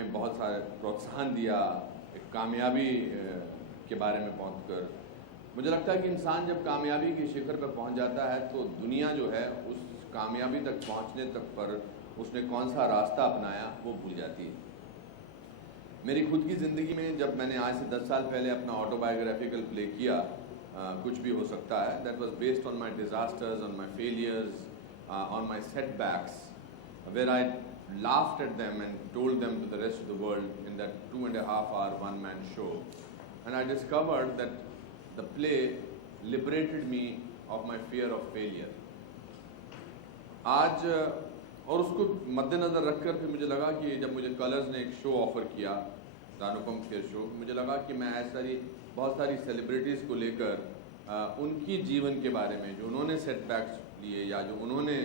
हमें बहुत सारे प्रोत्साहन दिया एक कामयाबी के बारे में पहुंचकर। मुझे लगता है कि इंसान जब कामयाबी के शिखर पर पहुंच जाता है तो दुनिया जो है उस कामयाबी तक पहुंचने तक पर उसने कौन सा रास्ता अपनाया वो भूल जाती है। मेरी खुद की ज़िंदगी में जब मैंने आज से 10 साल पहले अपना ऑटोबायोग्राफिकल प्ले किया, कुछ भी हो सकता है, that was based on my disasters, on my failures, on my setbacks, where I laughed at them and told them to the rest of the world in that 2.5 hour one-man show. And I discovered that the play liberated me of my fear of failure. आज और उसको मद्देनज़र रखकर फिर मुझे लगा कि जब मुझे कलर्स ने एक शो ऑफ़र किया, अनुपम खेर शो, मुझे लगा कि मैं बहुत सारी सेलिब्रिटीज़ को लेकर उनकी जीवन के बारे में जो उन्होंने सेटबैक्स लिए या जो उन्होंने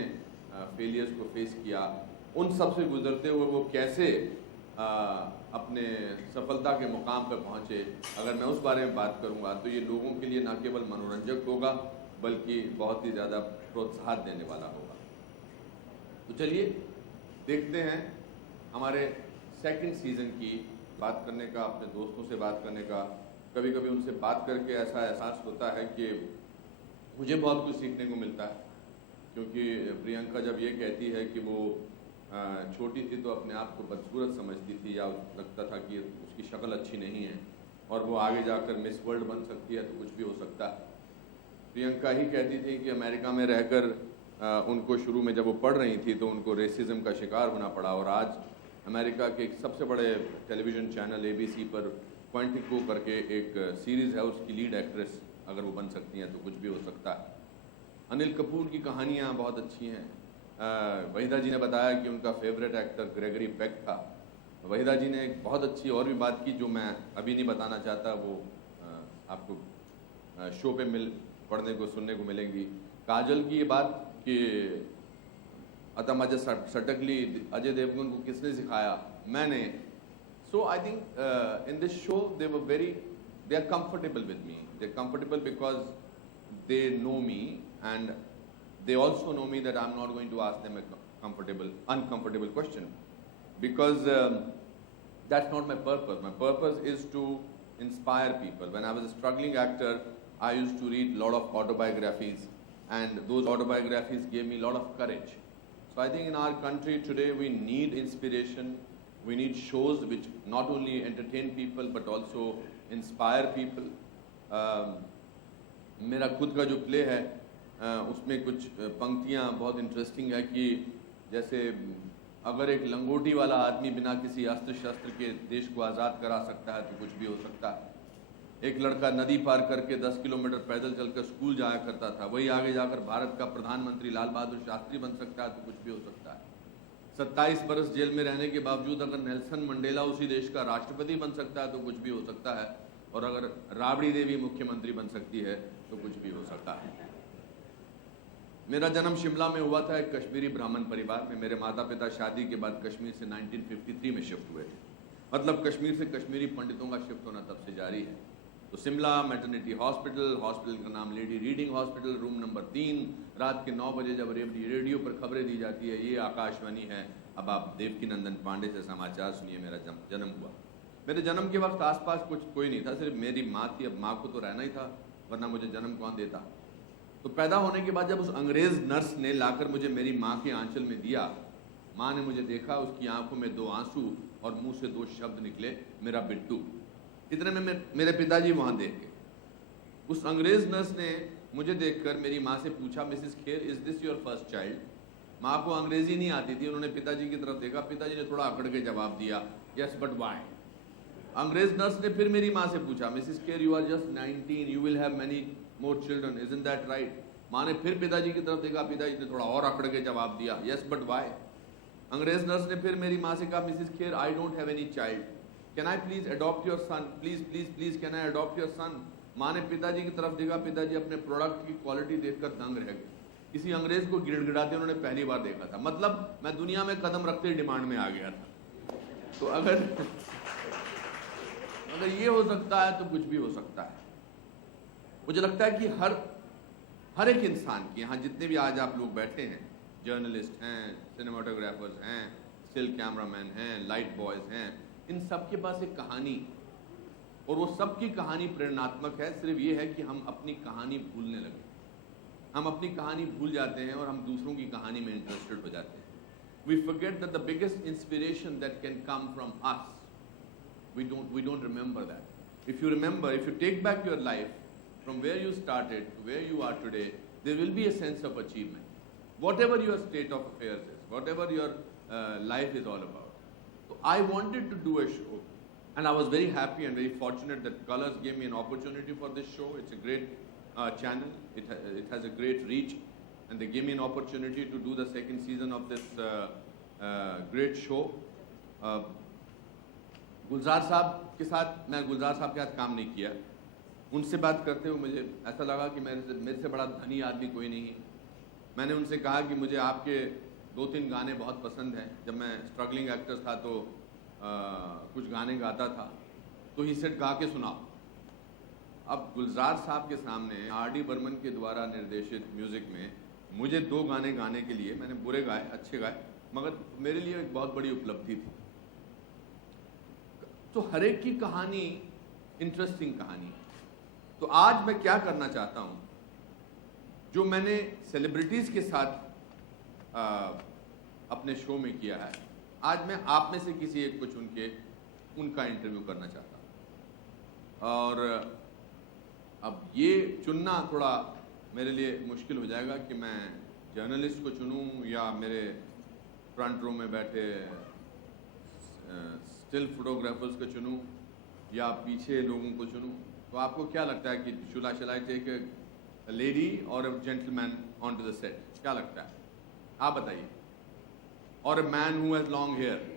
फेलियर्स को फेस किया, उन सब से गुजरते हुए वो कैसे अपने सफलता के मुकाम पर पहुँचे, अगर मैं उस बारे में बात करूँगा तो ये लोगों के लिए न केवल मनोरंजक होगा बल्कि बहुत ही ज़्यादा प्रोत्साहन देने वाला होगा। तो चलिए देखते हैं हमारे सेकंड सीज़न की बात करने का, अपने दोस्तों से बात करने का। कभी कभी उनसे बात करके ऐसा एहसास होता है कि मुझे बहुत कुछ सीखने को मिलता है, क्योंकि प्रियंका जब ये कहती है कि वो छोटी थी तो अपने आप को बदसूरत समझती थी या लगता था कि उसकी शक्ल अच्छी नहीं है और वो आगे जाकर मिस वर्ल्ड बन सकती है तो कुछ भी हो सकता है। प्रियंका ही कहती थी कि अमेरिका में रहकर उनको शुरू में जब वो पढ़ रही थी तो उनको रेसिज्म का शिकार होना पड़ा, और आज अमेरिका के एक सबसे बड़े टेलीविज़न चैनल ABC पर क्वांटिको करके एक सीरीज़ है, उसकी लीड एक्ट्रेस अगर वो बन सकती हैं तो कुछ भी हो सकता है। अनिल कपूर की कहानियाँ बहुत अच्छी हैं। वहीदा जी ने बताया कि उनका फेवरेट एक्टर ग्रेगरी पेक था। वहीदा जी ने एक बहुत अच्छी और भी बात की जो मैं अभी नहीं बताना चाहता, वो आपको शो पे पढ़ने को सुनने को मिलेंगी। काजल की ये बात कि अतमज सटकली अजय देवगन को किसने सिखाया, मैंने। So I think in this show they are comfortable with me, they are comfortable because they know me and they also know me that I'm not going to ask them a uncomfortable question, because that's not my purpose. My purpose is to inspire people. When I was a struggling actor, I used to read a lot of autobiographies, and those autobiographies gave me a lot of courage. So I think in our country today we need inspiration. We need shows which not only entertain people but also inspire people. मेरा खुद का जो play है उसमें कुछ पंक्तियाँ बहुत interesting है कि जैसे अगर एक लंगोटी वाला आदमी बिना किसी अस्त्र शस्त्र के देश को आज़ाद करा सकता है तो कुछ भी हो सकता है। एक लड़का नदी पार करके 10 किलोमीटर पैदल चलकर स्कूल जाया करता था, वही आगे जाकर भारत का प्रधानमंत्री लाल बहादुर शास्त्री बन सकता है तो कुछ भी हो सकता है। 27 बरस जेल में रहने के बावजूद अगर नेल्सन मंडेला उसी देश का राष्ट्रपति बन सकता है तो कुछ भी हो सकता है, और अगर राबड़ी देवी मुख्यमंत्री बन सकती है तो कुछ भी हो सकता है। मेरा जन्म शिमला में हुआ था, एक कश्मीरी ब्राह्मण परिवार में। मेरे माता पिता शादी के बाद कश्मीर से 1953 में शिफ्ट हुए थे, मतलब कश्मीर से कश्मीरी पंडितों का शिफ्ट होना तब से जारी है। तो शिमला मैटरनिटी हॉस्पिटल का नाम lady reading hospital, room number 3। रात के 9 बजे जब रेडियो पर खबरें दी जाती है, ये आकाशवाणी है, अब आप देवकी नंदन पांडे से समाचार सुनिए। मेरा जन्म हुआ, मेरे जन्म के वक्त आसपास कोई नहीं था, सिर्फ मेरी माँ थी। अब माँ को तो रहना ही था, वरना मुझे जन्म कौन देता। तो पैदा होने के बाद जब उस अंग्रेज़ नर्स ने लाकर मुझे मेरी माँ के आंचल में दिया, माँ ने मुझे देखा, उसकी आंखों में 2 आंसू और मुंह से 2 शब्द निकले, मेरा बिट्टू। इतने में मेरे पिताजी वहाँ देख के, उस अंग्रेज़ नर्स ने मुझे देखकर मेरी माँ से पूछा, Mrs Kher, is this your first child? माँ को अंग्रेज़ी नहीं आती थी, उन्होंने पिताजी की तरफ देखा, पिताजी ने थोड़ा अकड़ के जवाब दिया, यस बट वाई। अंग्रेज़ नर्स ने फिर मेरी माँ से पूछा, Mrs Kher, you are just 19, you will have many more children, isn't that right? माँ ने फिर पिताजी की तरफ देखा, पिताजी ने थोड़ा और अकड़ के जवाब दिया, यस बट वाई। अंग्रेज नर्स ने फिर मेरी माँ से कहा, Mrs Kher, I don't have any child, can I please adopt your son, please please please can I adopt your son? माँ ने पिताजी की तरफ देखा, पिताजी अपने प्रोडक्ट की क्वालिटी देखकर दंग रह गए। किसी अंग्रेज को गिड़गिड़ाते उन्होंने पहली बार देखा था, मतलब मैं दुनिया में कदम रखते डिमांड में आ गया था। तो अगर ये हो सकता है तो कुछ भी हो सकता है। मुझे लगता है कि हर एक इंसान की, यहाँ जितने भी आज आप लोग बैठे हैं, जर्नलिस्ट हैं, सिनेमाटोग्राफर्स हैं, स्टिल कैमरामैन हैं, लाइट बॉयज़ हैं, इन सब के पास एक कहानी, और वो सब की कहानी प्रेरणात्मक है। सिर्फ ये है कि हम अपनी कहानी भूलने लगे, हम अपनी कहानी भूल जाते हैं और हम दूसरों की कहानी में इंटरेस्टेड हो जाते हैं। We forget that the biggest inspiration that can come from us, we don't remember that. If you remember, if you take back your life from where you started to where you are today, there will be a sense of achievement. Whatever your state of affairs is, whatever your life is all about. So I wanted to do a show, and I was very happy and very fortunate that Colors gave me an opportunity for this show. It's a great channel. It has a great reach. And they gave me an opportunity to do the second season of this great show. गुलजार साहब के साथ, मैं गुलजार साहब के साथ काम नहीं किया। उनसे बात करते हुए मुझे ऐसा लगा कि मेरे से बड़ा धनी आदमी कोई नहीं है। मैंने उनसे कहा कि मुझे आपके 2-3 गाने बहुत पसंद हैं। जब मैं स्ट्रगलिंग एक्टर था तो कुछ गाने गाता था, तो ही सेड गा के सुनाओ। अब गुलजार साहब के सामने आर.डी. बर्मन के द्वारा निर्देशित म्यूजिक में मुझे 2 गाने गाने के लिए, मैंने बुरे गाए, अच्छे गाए, मगर मेरे लिए एक बहुत बड़ी उपलब्धि थी। तो हर एक की कहानी इंटरेस्टिंग कहानी है। तो आज मैं क्या करना चाहता हूं, जो मैंने सेलिब्रिटीज के साथ अपने शो में किया है, आज मैं आप में से किसी एक को चुन के उनका इंटरव्यू करना चाहता हूं। और अब ये चुनना थोड़ा मेरे लिए मुश्किल हो जाएगा कि मैं जर्नलिस्ट को चुनूं या मेरे फ्रंट रो में बैठे स्टिल फोटोग्राफर्स को चुनूं या पीछे लोगों को चुनूं। तो आपको क्या लगता है कि should I take a lady और a gentleman on to the set? क्या लगता है, आप बताइए। और a man who has long hair?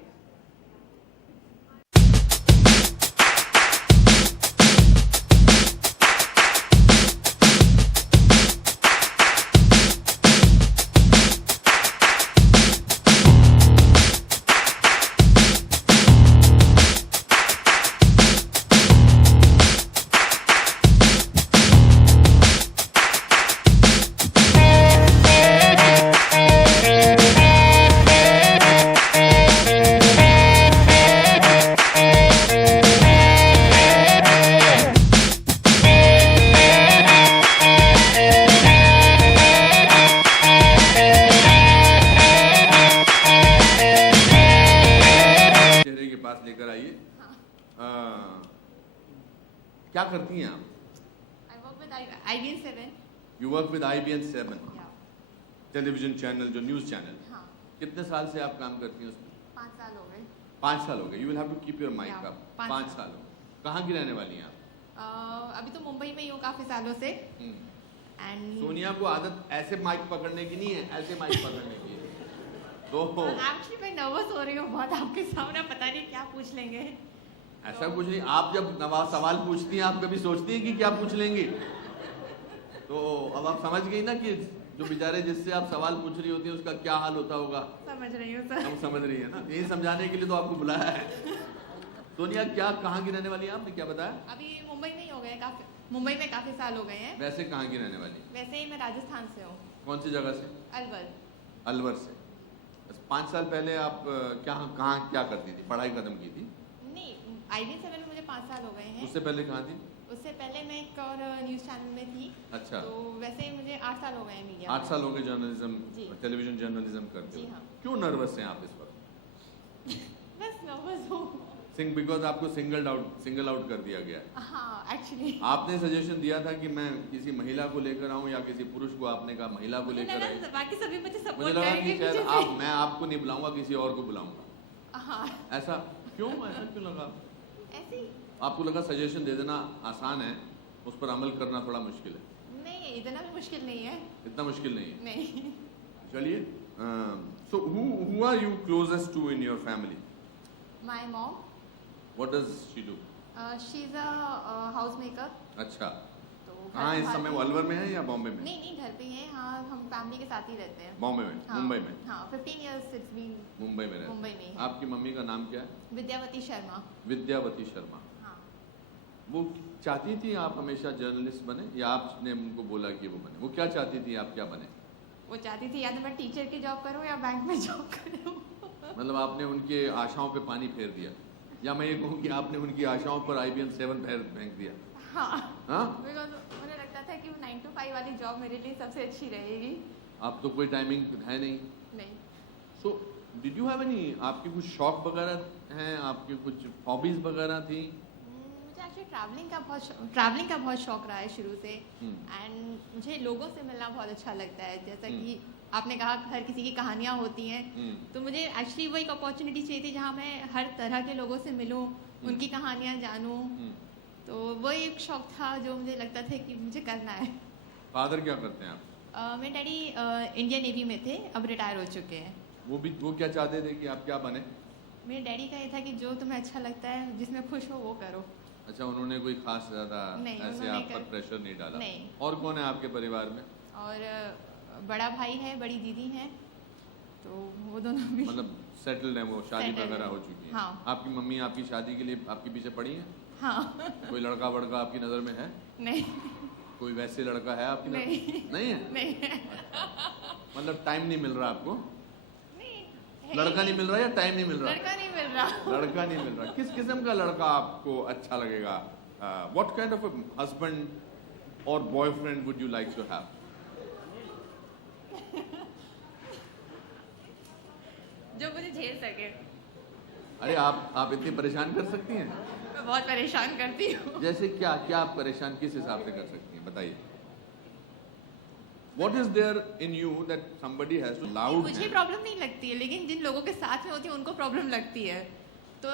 क्या करती हैं आप? I work with IBN 7. You work with IBN 7, television channel, जो न्यूज़ चैनल। हाँ। कितने साल से आप काम करती हैं उसमें? 5 साल हो गए। 5 साल हो गए। You will have to keep your mic up. 5 5 साल हो गए। कहाँ की रहने वाली हैं आप? अभी तो मुंबई में ही हूँ काफ़ी सालों से। एंड सोनिया को आदत ऐसे माइक पकड़ने की नहीं है, ऐसे माइक पकड़ने की है। तो एक्चुअली मैं नर्वस हो रही हूँ बहुत आपके सामने, पता नहीं क्या पूछ लेंगे। ऐसा कुछ नहीं। आप जब सवाल पूछती हैं, आप कभी सोचती हैं कि क्या पूछ लेंगी? तो अब आप समझ गई ना कि जो बेचारे जिससे आप सवाल पूछ रही होती है उसका क्या हाल होता होगा। समझ रही हूँ सर। हम समझ रही है ना, यही समझाने के लिए तो आपको बुलाया है। सोनिया, क्या कहाँ की रहने वाली है? आपने क्या बताया? अभी मुंबई में ही हो गए, मुंबई में काफ़ी साल हो गए हैं। वैसे कहाँ की रहने वाली? वैसे ही मैं राजस्थान से हूँ। कौन सी जगह से? अलवर। अलवर से। 5 साल पहले आप कहाँ क्या करती थी? पढ़ाई खत्म की थी? नहीं, IBN 7 में मुझे 5 साल हो गए हैं। उससे पहले कहाँ थी? उससे पहले मैं एक और न्यूज़ चैनल में थी। अच्छा। तो वैसे ही मुझे 8 साल हो गए हैं मीडिया। 8 साल हो गए जर्नलिज्म, टेलीविजन जर्नलिज्म करते जी हो। हाँ। क्यों नर्वस हैं आप इस वक्त? बस नर्वस हूँ। बिकॉज आपको सिंगल आउट कर दिया गया। हाँ, एक्चुअली आपने सजेशन दिया था कि मैं किसी महिला को लेकर आऊं या किसी पुरुष को, आपने कहा महिला को लेकर आए। बाकी सभी मुझे मुझे सपोर्ट लगा करेंगे कि शायद मैं आपको नहीं बुलाऊंगा, किसी और को बुलाऊंगा। हाँ, ऐसा क्यों लगा? ऐसे ही। आपको लगा सजेशन दे देना आसान है, उस पर अमल करना थोड़ा मुश्किल है? नहीं, इतना भी मुश्किल नहीं है। इतना मुश्किल नहीं है? नहीं। चलिए, so who are you closest to in your family? My mom. What does she do? She's a housemaker. अच्छा। तो हाँ, इस समय वो अलवर में है या बॉम्बे में? नहीं, घर पे ही है। हाँ, हम फैमिली के साथ ही रहते हैं। बॉम्बे में? हाँ, मुंबई में? हाँ, 15 years it's been मुंबई में रहते? मुंबई में ही है। आपकी मम्मी का नाम क्या है? विद्यावती शर्मा। विद्यावती शर्मा। हाँ। वो चाहती थी आप हमेशा जर्नलिस्ट बने या आपने उनको बोला कि वो बने? वो क्या चाहती थी आप क्या बने? वो चाहती थी या तो मैं टीचर की जॉब करूँ या बैंक में जॉब करूँ। मतलब आपने उनके आशाओं पे पानी फेर दिया? या मैं ये कहूँ कि आपने उनकी आशाओं पर IBM 7 फेंक दिया? हाँ, हाँ? बिकॉज मुझे लगता था कि 9 to 5 वाली जॉब मेरे लिए सबसे अच्छी रहेगी। आप तो कोई टाइमिंग है नहीं। नहीं। So did you have any, आपके कुछ शौक वगैरह हैं, आपके कुछ हॉबीज वगैरह थी? मुझे एक्चुअली ट्रैवलिंग का बहुत शौक रहा है शुरू से। एंड मुझे लोगों से मिलना बहुत अच्छा लगता है। जैसा कि आपने कहा हर किसी की कहानियाँ होती हैं, तो मुझे एक्चुअली वो एक अपॉर्चुनिटी चाहिए थी जहाँ मैं हर तरह के लोगों से मिलूँ, उनकी कहानियाँ जानूँ। तो वो एक शौक था जो मुझे लगता था कि मुझे करना है। फादर क्या करते हैं आप? मेरे डैडी इंडियन नेवी में थे, अब रिटायर हो चुके हैं। वो क्या चाहते थे कि आप क्या बने? मेरे डैडी का ये था कि जो तुम्हें अच्छा लगता है, जिसमें खुश हो वो करो। अच्छा, उन्होंने कोई खास ज्यादा ऐसे आप पर प्रेशर नहीं डाला? नहीं। और कौन है आपके परिवार में? और बड़ा भाई है, बड़ी दीदी है, तो वो दोनों भी मतलब सेटल्ड है, वो शादी वगैरह हो चुकी है? हाँ। आपकी मम्मी आपकी शादी के लिए आपके पीछे पड़ी है? हाँ। कोई लड़का वड़का आपकी नजर में है? नहीं। कोई वैसे लड़का है आपकी नजर? नहीं है? नहीं है। मतलब टाइम नहीं मिल रहा आपको? नहीं। लड़का नहीं मिल रहा या टाइम नहीं मिल रहा? लड़का नहीं मिल रहा। लड़का नहीं मिल रहा। किस किस्म का लड़का आपको अच्छा लगेगा? व्हाट काइंड ऑफ हस्बैंड और boyfriend would you like to have? जो मुझे झेल सके। अरे आप इतनी परेशान कर सकती हैं? मैं बहुत परेशान करती हूँ। जैसे क्या क्या आप परेशान किस हिसाब से कर सकती हैं, बताइए। What is there in you that somebody has to loud? मुझे प्रॉब्लम नहीं लगती है, लेकिन जिन लोगों के साथ में होती है उनको प्रॉब्लम लगती है। तो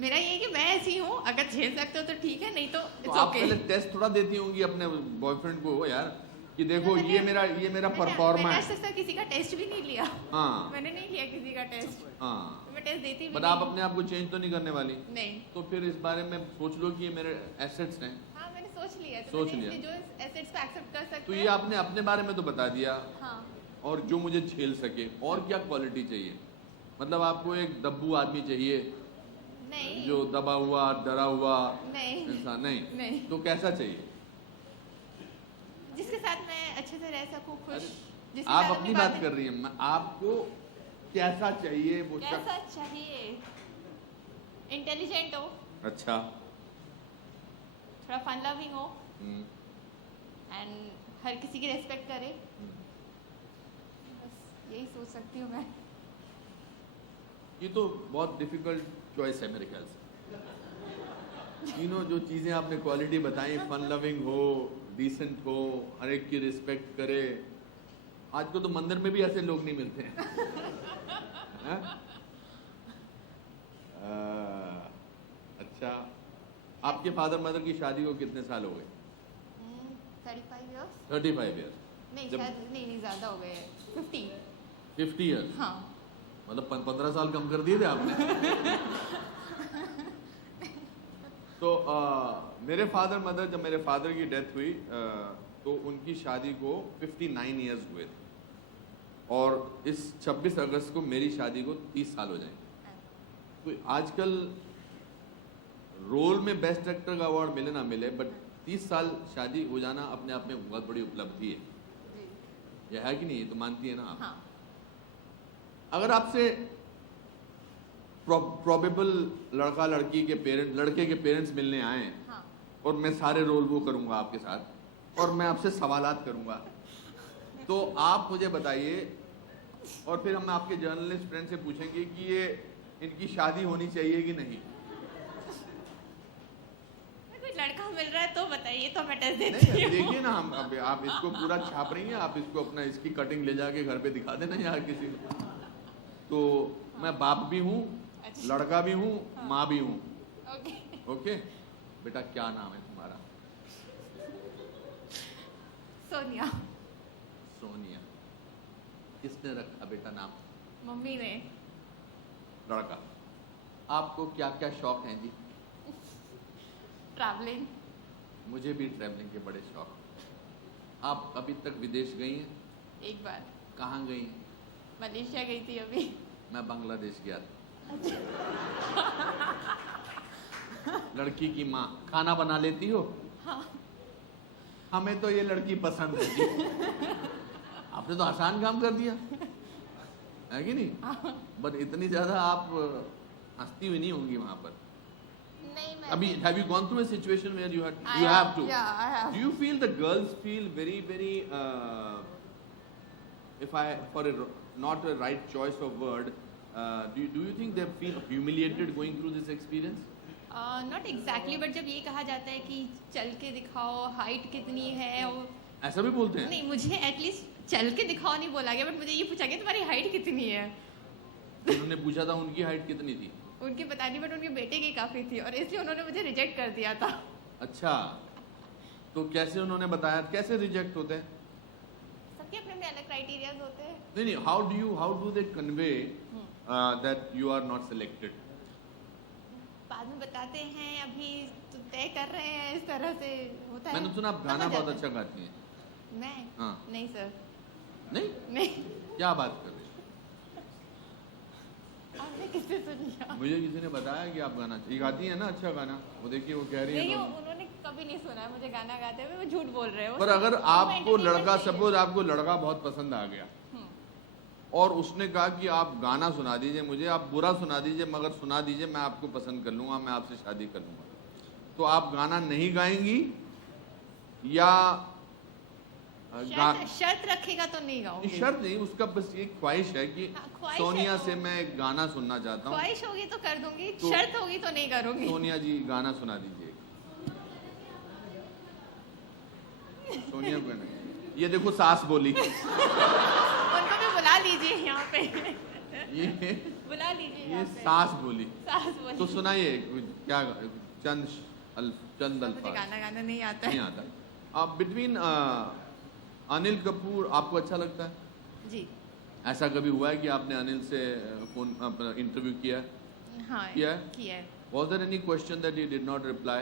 मेरा ये है कि मैं ऐसी हूँ, अगर झेल सकते हो तो ठीक है, नहीं तो तो it's आप okay। पहले टेस्ट थोड़ा देती होंगी अपने बॉयफ्रेंड को यार, कि देखो ये मेरा परफॉर्मा मैंने है। आज तक किसी का टेस्ट भी नहीं लिया। हाँ। मैंने नहीं लिया किसी का टेस्ट। हाँ। मैं टेस्ट देती भी बट नहीं। आप अपने आप को चेंज तो नहीं करने वाली? नहीं। तो फिर इस बारे में सोच लो कि ये मेरे एसेट्स हैं। हाँ, मैंने सोच लिया। तो सोच मैंने लिया। जो एसेट्स को एक्सेप्ट कर सकते तो हैं। ये आपने अपने बारे में तो बता दिया। हाँ। और जो मुझे झेल सके, और क्या क्वालिटी चाहिए? मतलब आपको एक दब्बू आदमी चाहिए? नहीं। जो दबा हुआ डरा हुआ नहीं। इंसान? नहीं। नहीं। तो कैसा चाहिए? जिसके साथ मैं अच्छे से रह सकूं, खुश। जिसके आप साथ अपनी बात कर रही हैं, आपको कैसा चाहिए वो? कैसा चाहिए? इंटेलिजेंट हो, अच्छा, थोड़ा फन लविंग हो, एंड हर किसी की रेस्पेक्ट करे। बस यही सोच सकती हूँ मैं। ये तो बहुत डिफिकल्ट चॉइस है मेरे ख्याल से। तीनों जो चीज़ें आपने क्वालिटी बताई, फन लविंग हो, डिसेंट हो, हर एक की रिस्पेक्ट करे। आजकल तो मंदिर में भी ऐसे लोग नहीं मिलते हैं। अच्छा, आपके फादर मदर की शादी को कितने साल हो गए? 35 years? 35 ईयर्स? नहीं, जब- शायद नहीं ज़्यादा हो गए। 50। 50 ईयर्स? हाँ। मतलब 15 साल कम कर दिए थे आपने। तो मेरे फादर मदर, जब मेरे फादर की डेथ हुई तो उनकी शादी को 59 ईयर्स हुए थे, और इस 26 अगस्त को मेरी शादी को 30 साल हो जाएंगे। तो आजकल रोल में बेस्ट एक्टर का अवार्ड मिले ना मिले, बट 30 साल शादी हो जाना अपने आप में बहुत बड़ी उपलब्धि है। जी। यह है कि नहीं? ये तो मानती है ना आप? हाँ। अगर आपसे प्रोबेबल लड़का लड़की के पेरेंट्स, लड़के के पेरेंट्स मिलने आए, हाँ। और मैं सारे रोल वो करूंगा आपके साथ, और मैं आपसे सवालात करूंगा, तो आप मुझे बताइए, और फिर हम आपके जर्नलिस्ट फ्रेंड से पूछेंगे कि ये इनकी शादी होनी चाहिए कि नहीं। कोई लड़का मिल रहा है तो बताइए, तो मैं टेस्ट देती नहीं, हूँ। देखिए ना, हम अब आप इसको पूरा छाप रही हैं, आप इसको अपना इसकी कटिंग ले जाके घर पे दिखा देना यार किसी को। तो मैं बाप भी हूँ, अच्छा। लड़का भी हूँ, माँ भी हूँ। ओके। ओके बेटा, क्या नाम है तुम्हारा? सोनिया। सोनिया। किसने रखा बेटा नाम? मम्मी ने। लड़का। आपको क्या क्या शौक हैं जी? ट्रैवलिंग। मुझे भी ट्रैवलिंग के बड़े शौक। आप अभी तक विदेश गई हैं? एक बार कहाँ गई हैं? मलेशिया गई थी अभी। मैं बांग्लादेश गया था। लड़की की माँ, खाना बना लेती हो? हाँ। हमें तो ये लड़की पसंद है जी। आपने तो आसान काम कर दिया है कि नहीं? बट इतनी ज्यादा आप हंसती हुई नहीं होंगी वहां पर। नहीं मैं अभी have you gone through a situation where you I have to? Yeah, I have. Do you feel the girls feel very if I for a not a right choice of word, do you think they feel humiliated going through this experience? Not exactly, but जब ये कहा जाता है कि चल के दिखाओ height कितनी है, और ऐसा भी बोलते हैं? नहीं, मुझे एटलीस्ट चल के दिखाओ नहीं बोला गया, बट मुझे ये पूछा गया तुम्हारी हाइट कितनी है। उन्होंने पूछा था उनकी हाइट कितनी थी? उनकी पता नहीं, बट उनके बेटे की काफी थी और इसलिए उन्होंने मुझे रिजेक्ट कर दिया था। अच्छा, तो कैसे उन्होंने बताया, कैसे रिजेक्ट होते हैं? सबके अपने अपने अलग क्राइटेरियाज होते हैं। नहीं, how do they convey that you are not selected? बाद में बताते हैं, अभी तो तय कर रहे हैं, इस तरह से होता है। मैंने सुना आप गाना बहुत अच्छा गाती हैं। मैं? हाँ। नहीं सर। नहीं? क्या बात कर रहे हैं? आपने किससे सुन लिया? मुझे किसी ने बताया कि आप गाना ये गाती हैं ना, अच्छा गाना। वो देखिए वो कह रही है। नहीं, उन्होंने कभी नहीं सुना है मुझे गाना गाते हुए, वो झूठ बोल रहे हैं। पर अगर आपको लड़का, सपोज आपको लड़का बहुत पसंद आ गया और उसने कहा कि आप गाना सुना दीजिए मुझे, आप बुरा सुना दीजिए मगर सुना दीजिए, मैं आपको पसंद कर लूंगा, मैं आपसे शादी कर लूंगा, तो आप गाना नहीं गाएंगी या शर्त रखेगा तो नहीं गाऊंगी? शर्त नहीं, उसका बस एक ख्वाहिश है कि ख्वाहिश सोनिया है तो, से मैं एक गाना सुनना चाहता हूँ। ख्वाहिश होगी तो कर दूंगी, तो शर्त होगी तो नहीं करूंगी। सोनिया जी गाना सुना दीजिए। सोनिया को नहीं, ये देखो सास बोली। उनको भी बुला लीजिए यहाँ पे। ये बुला लीजिए ये यहाँ पे। सास बोली। सास बोली। तो सुनाइए क्या, चंद मुझे अल्फाज। गाना गाना नहीं आता नहीं है। आता। बिटवीन अनिल कपूर आपको अच्छा लगता है? जी ऐसा कभी हुआ है कि आपने अनिल से फोन इंटरव्यू किया? हाँ किया है? किया है। Was there any question that he did not reply?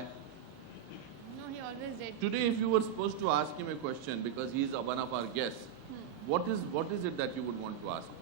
No, he always did. Today, if you were supposed to ask him a question because he is one of our guests, what is it that you would want to ask?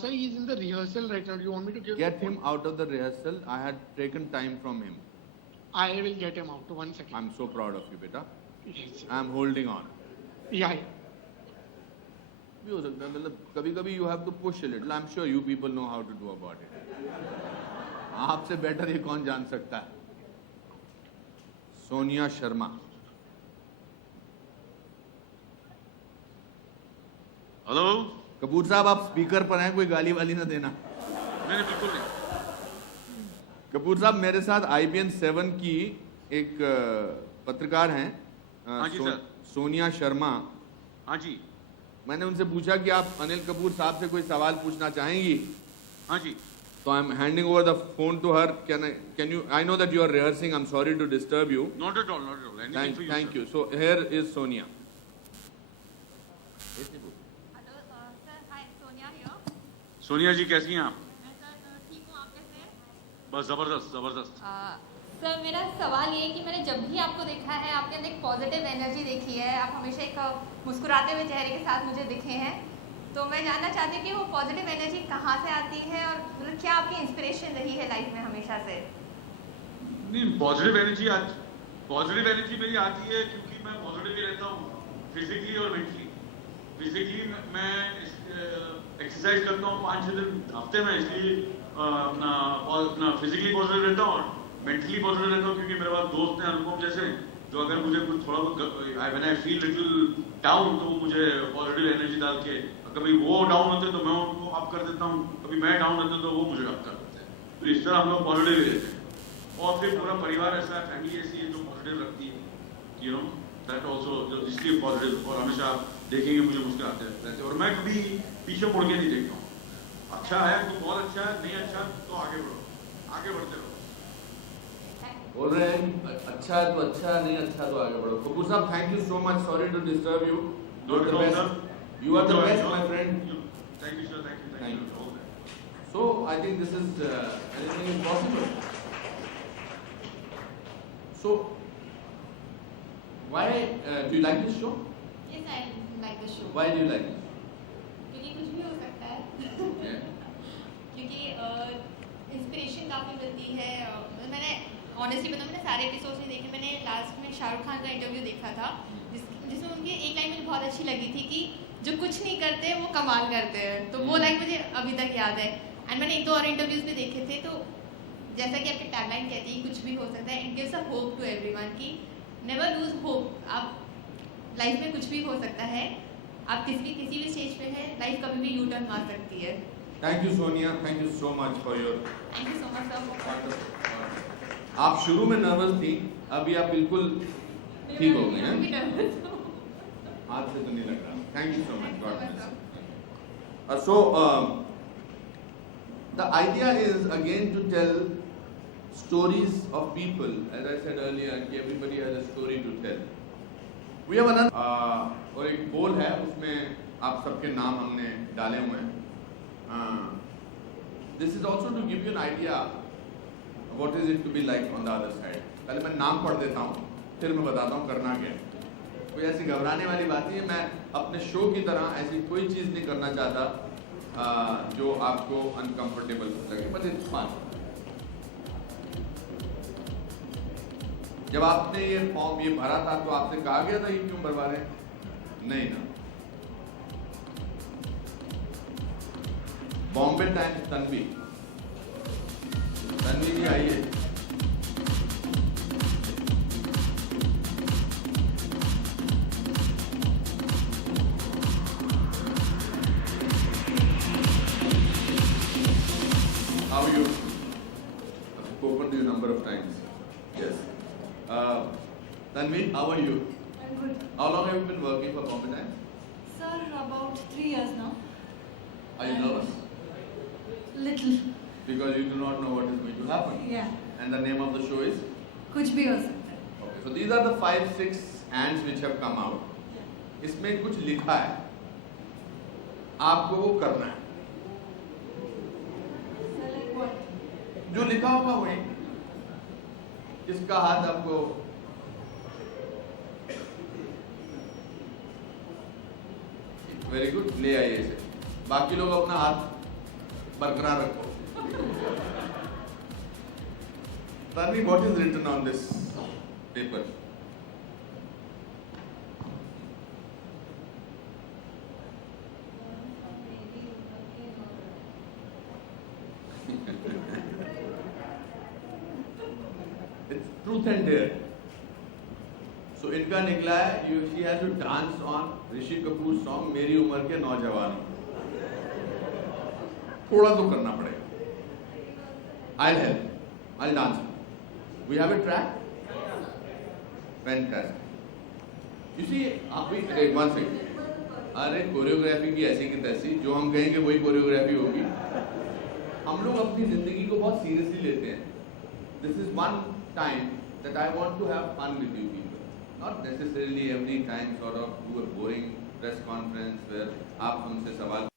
Sir, he's in the rehearsal right now. Do you want me to give? Get him out of the rehearsal. I had taken time from him. I will get him out. 1 second. I'm so proud of you, beta. Yes. I'm holding on. Yeah. भी हो सकता है, मतलब कभी-कभी you have to push a little. I'm sure you people know how to do about it. आपसे better ये कौन जान सकता है? सोनिया शर्मा। हेलो। कपूर साहब आप स्पीकर पर हैं, कोई गाली वाली ना देना। नहीं बिल्कुल नहीं। कपूर साहब मेरे साथ IBN 7 की एक पत्रकार हैं, हाँ जी सर। सोनिया शर्मा। हाँ जी। मैंने उनसे पूछा कि आप अनिल कपूर साहब से कोई सवाल पूछना चाहेंगी? हाँ जी। So I'm handing over the phone to her. Can you? I know that you are rehearsing. I'm sorry to disturb you. Not at all, not at all. Anything for you, Thank sir. you. So here is Sonia. Hello sir, hi, Sonia here. Sonia ji कैसी हैं आप? मैं sir ठीक हूँ, आप कैसे हैं? बस जबरदस्त जबरदस्त। सर मेरा सवाल ये है कि मैंने जब भी आपको देखा है आपके अंदर एक पॉजिटिव एनर्जी देखी है, आप हमेशा एक मुस्कुराते हुए चेहरे के साथ मुझे दिखे हैं, तो मैं जानना चाहती हूँ कि वो पॉजिटिव एनर्जी कहाँ से आती है और मतलब क्या आपकी इंस्पिरेशन रही है लाइफ में हमेशा से? नहीं, पॉजिटिव एनर्जी मेरी आती है क्योंकि मैं पॉजिटिव ही रहता हूँ, फिजिकली और मेंटली। फिजिकली मैं एक्सरसाइज करता हूँ 5-6 दिन हफ्ते में, इसलिए अपना फिजिकली पॉजिटिव रहता हूँ और मेंटली पॉजिटिव रहता हूँ क्योंकि मेरे पास दोस्त हैं अनुपम जैसे, जो अगर मुझे कुछ थोड़ा बहुत when I feel little down तो वो मुझे पॉजिटिव एनर्जी डाल के, कभी वो डाउन होते तो मैं उनको अप कर देता हूँ, कभी मैं डाउन होता तो वो मुझे अप कर देते हैं, तो इस तरह हम लोग पॉजिटिव ही रहते हैं। और फिर पूरा परिवार ऐसा है, फैमिली ऐसी है जो पॉजिटिव रखती है, यू नो, दैट ऑल्सो इसलिए पॉजिटिव, और हमेशा आप देखेंगे मुझे मुस्कुराते रहते, और मैं कभी पीछे मुड़ के नहीं देखता हूँ। अच्छा है तो बहुत अच्छा है, नहीं अच्छा तो आगे बढ़ो, आगे बढ़ते रहो। बोल रहे हैं अच्छा है तो अच्छा, नहीं अच्छा तो आगे बढ़ो। कपूर साहब, thank you so much, sorry to disturb you, you are the best, you are the best my friend. Thank you sir, thank you. So I think this is anything is possible. So why do you like this show? Yes, I like the show. Why do you like it? क्योंकि कुछ भी हो सकता है। Yeah. क्योंकि inspiration काफ़ी मिलती है। मैंने ऑनेस्टली बताऊँ, मैंने सारे एपिसोड्स नहीं देखे, मैंने लास्ट में शाहरुख खान का इंटरव्यू देखा था जिसमें उनकी एक लाइन मुझे बहुत अच्छी लगी थी कि जो कुछ नहीं करते वो कमाल करते हैं। तो वो लाइन मुझे अभी तक याद है। एंड मैंने एक दो और इंटरव्यूज़ में देखे थे, तो जैसा कि आपकी टैगलाइन कहती है कुछ भी हो सकता है, it gives a hope to everyone कि नेवर लूज होप। आप लाइफ में कुछ भी हो सकता है, आप किसी भी स्टेज पे है, लाइफ कभी भी यू टर्न मार सकती है। Thank you Sonia, thank you so much for your. Thank you so much sir. आप शुरू में नर्वस थी, अभी आप बिल्कुल ठीक हो गए हैं, हाथ से तो नहीं लग रहा। Thank you so much, God bless. So the idea is again to tell stories of people, as I said earlier, कि everybody has a story to tell. We have another और एक पोल है, उसमें आप सबके नाम हमने डाले हुए हैं। This is also to give you an idea what is it to be like on the other side. पहले मैं नाम पढ़ देता हूँ, फिर मैं बताता हूँ करना क्या है। कोई ऐसी घबराने वाली बात नहीं है, मैं अपने शो की तरह ऐसी कोई चीज़ नहीं करना चाहता जो आपको अनकंफर्टेबल लगे, बट इट्स फन। जब आपने ये फॉर्म ये भरा था तो आपसे कहा गया था ये क्यों भरवा रहे हैं? नहीं ना। बॉम्बे टाइम्स तन्वी, तन्वी जी आइए। How are you? I've spoken to you a number of times. Yes. Tanvi, how are you? I'm good. How long have you been working for Bombay Times? Sir, about 3 years now. Are you nervous? Little. Because you do not know what is going to happen. Yeah. And the name of the show is? कुछ भी हो सकता है. Okay. So these are the 5-6 ants which have come out. इसमें कुछ लिखा है, आपको वो करना है। Sir, like what? जो लिखा होगा वही, किसका हाथ आपको वेरी गुड, ले आइए इसे। बाकी लोग अपना हाथ बरकरार रखो। Tanvi, what is written on this paper? It's truth and dare. So इनका निकला है, she has to dance on Rishi Kapoor song मेरी उम्र के नौजवान। थोड़ा तो करना पड़ेगा। I'll help. I'll dance. We have a track. Fantastic. You see, अभी one second. अरे कोरियोग्राफी की ऐसी की तैसी, जो हम कहेंगे वही कोरियोग्राफी होगी। हम लोग अपनी जिंदगी को बहुत सीरियसली लेते हैं। This is one time that I want to have fun with you people. Not necessarily every time sort of do a boring press conference where आप हमसे सवाल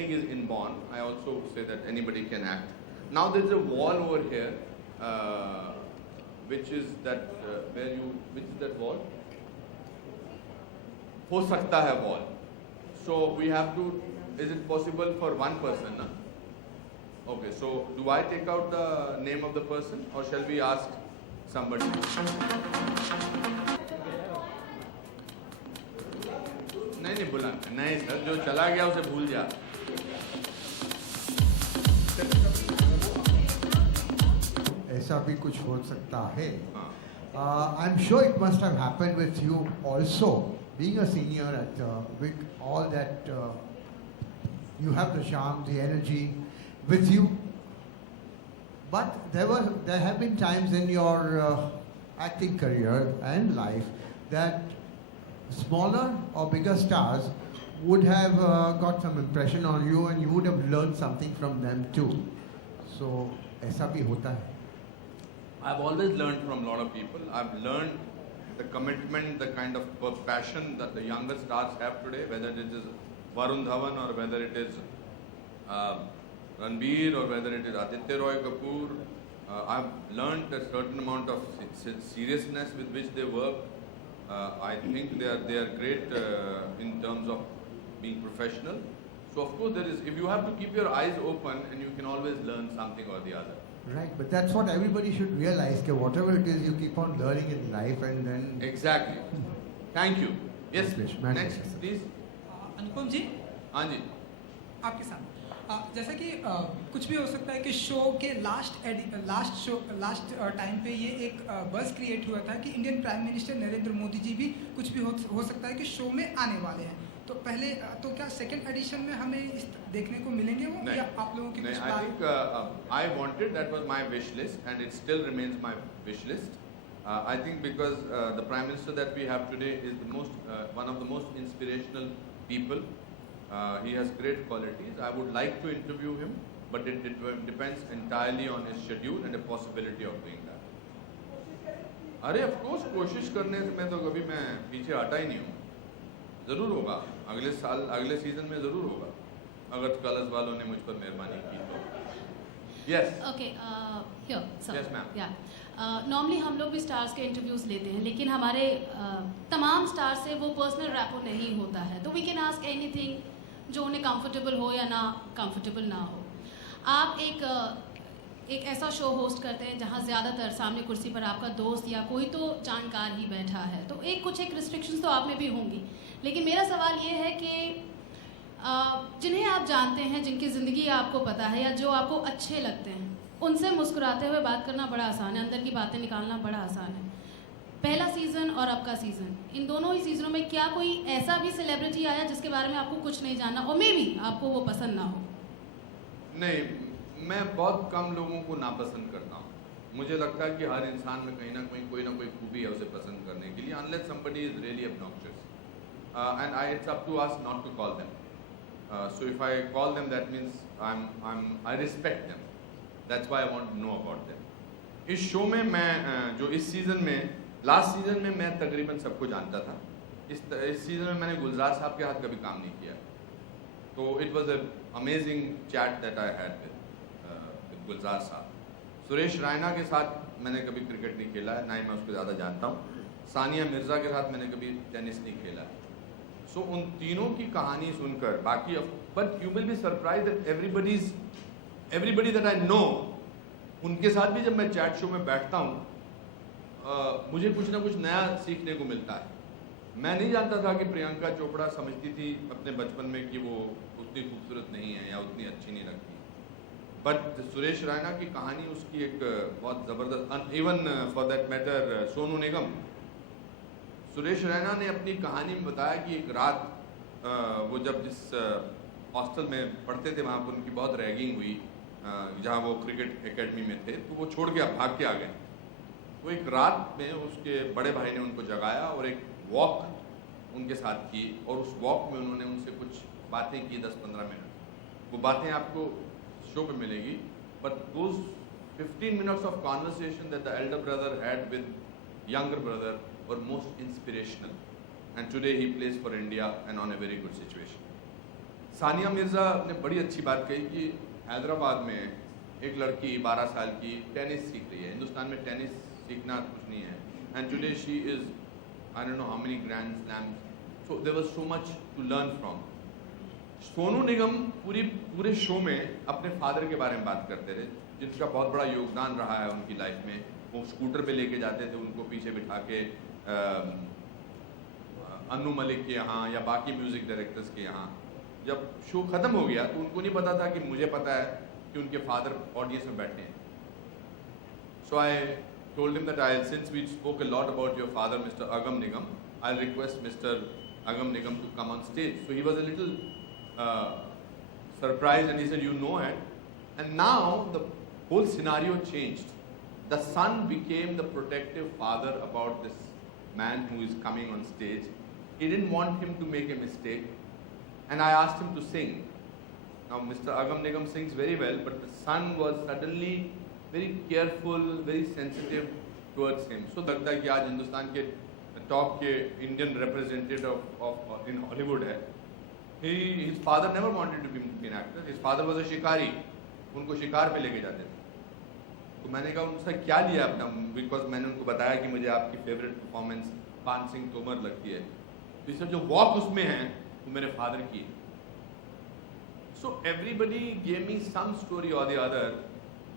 acting is inborn. I also say that anybody can act. Now there is a wall over here, which is that which is that wall? हो सकता है wall. So we have to. Is it possible for one person? Na? Okay. So do I take out the name of the person, or shall we ask somebody? नहीं बुला नहीं sir, जो चला गया उसे भूल जा. ऐसा भी कुछ हो सकता है. I'm sure it must have happened with you also. Being a senior at with all that, you have the charm, the energy with you. But there have been times in your acting career and life that smaller or bigger stars would have got some impression on you, and you would have learned something from them too. So ऐसा भी होता है. I've always learned from a lot of people. I've learned the commitment, the kind of passion that the younger stars have today, whether it is Varun Dhawan or whether it is Ranbir or whether it is Aditya Roy Kapoor. I've learned a certain amount of seriousness with which they work. I think they are great in terms of being professional. So of course if you have to keep your eyes open, and you can always learn something or the other. Right, but that's what everybody should realize, that whatever it is, you keep on learning in life, and then... Exactly. Thank you. Yes, Mangesh, next, please. अनुपम जी, हाँ जी. आपके साथ जैसा कि कुछ भी हो सकता है कि शो के लास्ट टाइम पे ये एक बज़ क्रिएट हुआ था कि Indian prime minister Narendra Modi ji भी कुछ भी हो सकता है कि शो में आने वाले हैं. तो पहले तो क्या सेकंड एडिशन में हमें इस देखने को मिलेंगे वो, या आप लोगों की कुछ I think I wanted, that was my wish list, and it still remains my wish list. I think because the Prime Minister that we have today is one of the most inspirational people. He has great qualities. I would like to interview him, but it depends entirely on his schedule and the possibility of doing that. अरे of course कोशिश करने में तो कभी मैं पीछे हटा ही नहीं हूँ. ज़रूर होगा अगले साल, अगले सीजन में ज़रूर होगा, अगर कलर्स वालों ने मुझ पर मेहरबानी की तो. Yes. Okay, here, sir. Yes, ma'am. Yeah. Normally हम लोग भी स्टार्स के इंटरव्यूज़ लेते हैं, लेकिन हमारे तमाम स्टार से वो पर्सनल रैपो नहीं होता है. तो वी कैन आस्क एनीथिंग जो उन्हें कंफर्टेबल हो या ना कंफर्टेबल ना हो. आप एक ऐसा शो होस्ट करते हैं जहाँ ज़्यादातर सामने कुर्सी पर आपका दोस्त या कोई तो जानकार ही बैठा है, तो कुछ रिस्ट्रिक्शंस तो आप में भी होंगी. लेकिन मेरा सवाल ये है कि जिन्हें आप जानते हैं, जिनकी ज़िंदगी आपको पता है या जो आपको अच्छे लगते हैं, उनसे मुस्कुराते हुए बात करना बड़ा आसान है, अंदर की बातें निकालना बड़ा आसान है. पहला सीज़न और अब का सीज़न, इन दोनों ही सीज़नों में क्या कोई ऐसा भी सेलिब्रिटी आया जिसके बारे में आपको कुछ नहीं जानना, और मे बी आपको वो पसंद ना हो? नहीं, मैं बहुत कम लोगों को नापसंद करता हूँ. मुझे लगता है कि हर इंसान में कहीं ना कोई खूबी है उसे पसंद करने के लिए, unless somebody is really obnoxious. And it's up to us not to call them. So if I call them, that means I respect them. That's why I want to know about them. इस show में मैं जो इस season में, last season में मैं तकरीबन सबको जानता था. इस सीज़न में मैंने गुलजार साहब के हाथ कभी काम नहीं किया. तो it was an amazing chat that I had with गुलजार साहब. सुरेश रैना के साथ मैंने कभी क्रिकेट नहीं खेला है, ना ही मैं उसको ज़्यादा जानता हूँ. सानिया मिर्ज़ा के साथ मैंने कभी टेनिस नहीं खेला है. सो उन तीनों की कहानी सुनकर बाकी, but you will be surprise that everybody that I know, उनके साथ भी जब मैं चैट शो में बैठता हूँ, मुझे कुछ ना कुछ नया सीखने को मिलता है. मैं नहीं जानता था कि प्रियंका चोपड़ा समझती थी अपने बचपन में कि वो उतनी खूबसूरत नहीं है या उतनी अच्छी नहीं लगती. बट सुरेश रैना की कहानी, उसकी एक बहुत ज़बरदस्त, even for that matter Sonu Nigam, Suresh Raina ने अपनी कहानी में बताया कि एक रात वो जब जिस हॉस्टल में पढ़ते थे वहाँ पर उनकी बहुत रैगिंग हुई, जहाँ वो क्रिकेट एकेडमी में थे, तो वो छोड़ के भाग के आ गए. तो एक रात में उसके बड़े भाई ने उनको जगाया और एक वॉक उनके साथ की, और उस वॉक में उन्होंने उनसे कुछ बातें की 10-15 मिनट. वो बातें आपको शो पे मिलेगी, but those 15 minutes of conversation that the elder brother had with younger brother were most inspirational, and today he plays for India and on a very good situation. Sania Mirza ने बड़ी अच्छी बात कही कि हैदराबाद में एक लड़की 12 साल की टेनिस सीख रही है। हिंदुस्तान में टेनिस सीखना कुछ नहीं है, and today she is I don't know how many grand slams, so there was so much to learn from. Sonu Nigam पूरे शो में अपने फादर के बारे में बात करते रहे, जिनका बहुत बड़ा योगदान रहा है उनकी लाइफ में। वो स्कूटर पे लेके जाते थे उनको, पीछे बिठा के अन्नू मलिक के यहाँ या बाकी म्यूज़िक डायरेक्टर्स के यहाँ। जब शो ख़त्म हो गया तो उनको नहीं पता था कि मुझे पता है कि उनके फादर ऑडियंस में बैठे हैं। So I told him that I, since we spoke a lot about your father mister Agam Nigam, I request mister Agam Nigam to come on stage. So he was a little surprised, and he said, you know it. And now the whole scenario changed. The son became the protective father about this man who is coming on stage. He didn't want him to make a mistake, and I asked him to sing. Now Mr. Agam Nigam sings very well, but the son was suddenly very careful, very sensitive towards him. So लगता है कि आज हिंदुस्तान के top के Indian representative of in Hollywood है। His father never wanted to be an actor. His father was a शिकारी, उनको शिकार पे लेके जाते थे। तो मैंने कहा उनसे क्या लिया अपना, बिकॉज मैंने उनको बताया कि मुझे आपकी फेवरेट परफॉर्मेंस पान सिंह तोमर लगती है, तो इससे जो वॉक उसमें है वो मेरे फादर की है। So everybody gave me some story और the other.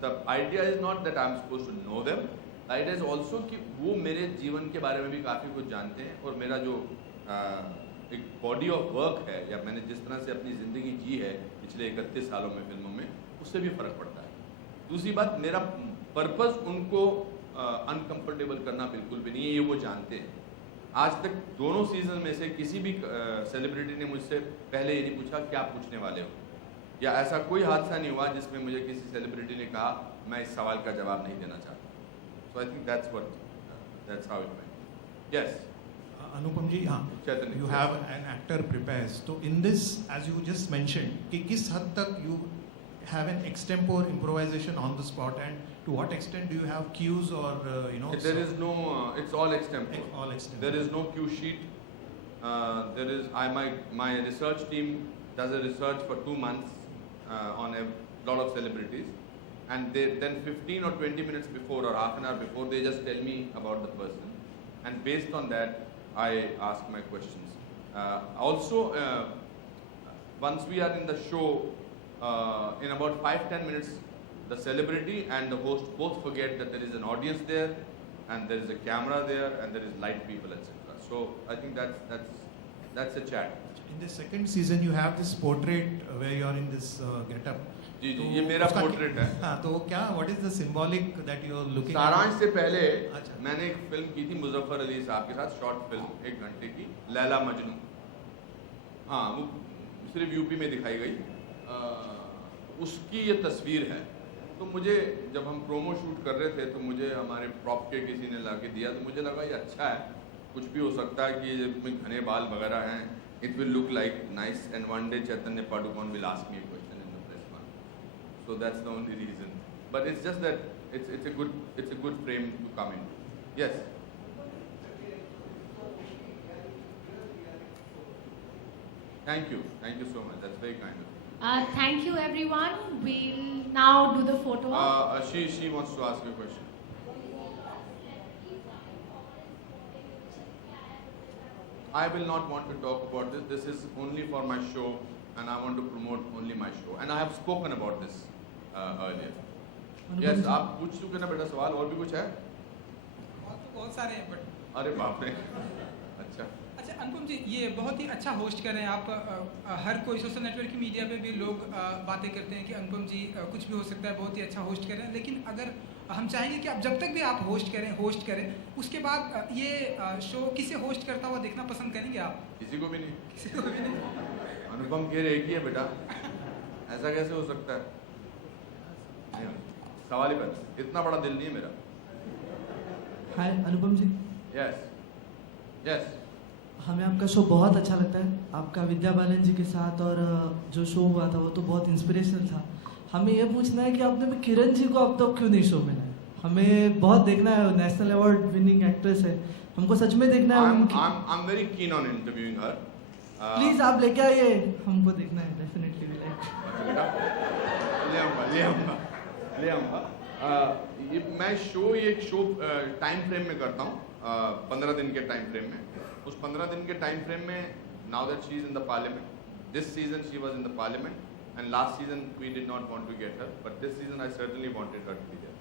The idea is not that I am supposed to know them, the idea is also कि वो मेरे जीवन के बारे में भी काफ़ी कुछ जानते हैं, और मेरा जो एक बॉडी ऑफ वर्क है, या मैंने जिस तरह से अपनी ज़िंदगी जी है पिछले 31 सालों में फिल्मों में, उससे भी फ़र्क पड़ता है। दूसरी बात, मेरा पर्पस उनको अनकंफर्टेबल करना बिल्कुल भी नहीं है, ये वो जानते हैं। आज तक दोनों सीज़न में से किसी भी सेलिब्रिटी ने मुझसे पहले ये नहीं पूछा क्या पूछने वाले हो, या ऐसा कोई हादसा नहीं हुआ जिसमें मुझे किसी सेलिब्रिटी ने कहा मैं इस सवाल का जवाब नहीं देना चाहता। So I think that's how it went. Yes Anupam ji, हाँ, you have an actor prepares. So in this, as you just mentioned, कि किस हद तक you have an extempore improvisation on the spot, and to what extent do you have cues or you know? There is no. It's all extempore. All extempore. There is no cue sheet. There is. My research team does a research for 2 months on a lot of celebrities, and then 15 or 20 minutes before or half an hour before, they just tell me about the person, and based on that, I ask my questions. Also, once we are in the show, in about 5-10 minutes, the celebrity and the host both forget that there is an audience there, and there is a camera there, and there is light people, etc. So I think that's a chat. In the second season, you have this portrait where you are in this get-up. जी, ये मेरा portrait है। हाँ, तो क्या what is the symbolic that you are looking at? सारांश से पहले अच्छा। मैंने एक फिल्म की थी मुजफ्फर अली साहब के साथ, शॉर्ट फिल्म 1 घंटे की, लैला मजनू। हाँ, वो सिर्फ यूपी में दिखाई गई, उसकी ये तस्वीर है। तो मुझे जब हम प्रोमो शूट कर रहे थे तो मुझे हमारे प्रॉप के किसी ने ला के दिया, तो मुझे लगा ये अच्छा है, कुछ भी हो सकता है कि ये घने बाल वगैरह हैं, it will look like nice, and one day Chaitanya Padukone will ask me a question in the press conference. So that's the only reason. But it's just that it's a good frame to come into. Yes. Thank you so much. That's very kind of you. Thank you, everyone. We'll now do the photo op. She wants to ask you a question. I will not want to talk about this. This is only for my show, and I want to promote only my show. And I have spoken about this earlier. Yes, आप पूछ चुके ना बेटा सवाल, और भी कुछ है? बहुत सारे हैं, बट अरे बाप रे, अच्छा। अच्छा अनुपम जी, ये बहुत ही अच्छा होस्ट कर रहे हैं आप। हर कोई सोशल नेटवर्क की मीडिया पे भी लोग बातें करते हैं कि अनुपम जी कुछ भी हो सकता है, बहुत ही अच्छा होस्ट कर रहे हैं। लेकिन अगर हम चाहेंगे कि आप जब तक भी आप होस्ट करें उसके बाद ये शो किसे होस्ट करता हुआ देखना पसंद करेंगे आप? किसी को भी नहीं। अनुपम खेर एक ही है बेटा, ऐसा कैसे हो सकता है? नहीं, सवाल ही पैदा, इतना बड़ा दिल नहीं है मेरा। हाय अनुपम जी। यस हमें आपका शो बहुत अच्छा लगता है, आपका विद्या बालन जी के साथ, और जो शो हुआ था वो तो बहुत इंस्पिरेशनल था। हमें ये पूछना है कि आपने में किरण जी को अब तक क्यों नहीं शो में लाया? हमें बहुत देखना है, नेशनल अवार्ड विनिंग एक्ट्रेस है, हमको सच में देखना है। I'm very keen on interviewing her. Please आप लेके आइए, हमको देखना है डेफिनेटली। ले आऊँगा। मैं एक शो टाइम फ्रेम में करता हूँ, 15 दिन के टाइम फ्रेम में। उस 15 दिन के टाइम फ्रेम में, now that she is in the parliament, this season she was in the parliament and last season we did not want to get her, but this season I certainly wanted her to be there.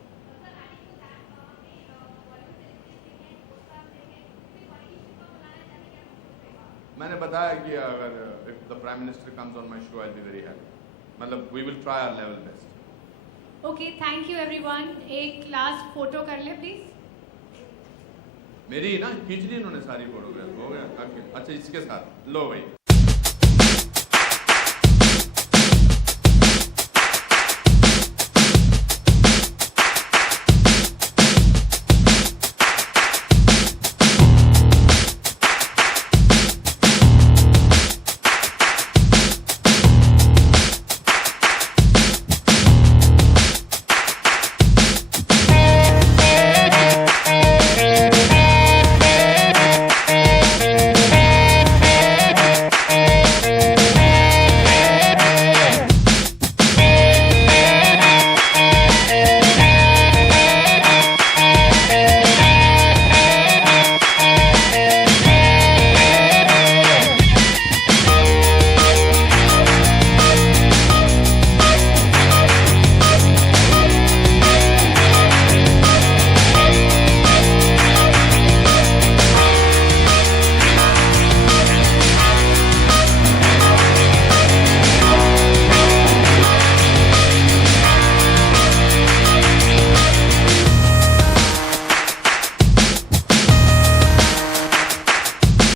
मैंने बताया कि अगर if the prime minister comes on my show I will be very happy, मतलब we will try our level best. Okay, thank you everyone. एक last photo कर ले please. मेरी ना खींच ली इन्होंने सारी फोटोग्राफ, हो गया? अच्छा इसके साथ लो भाई।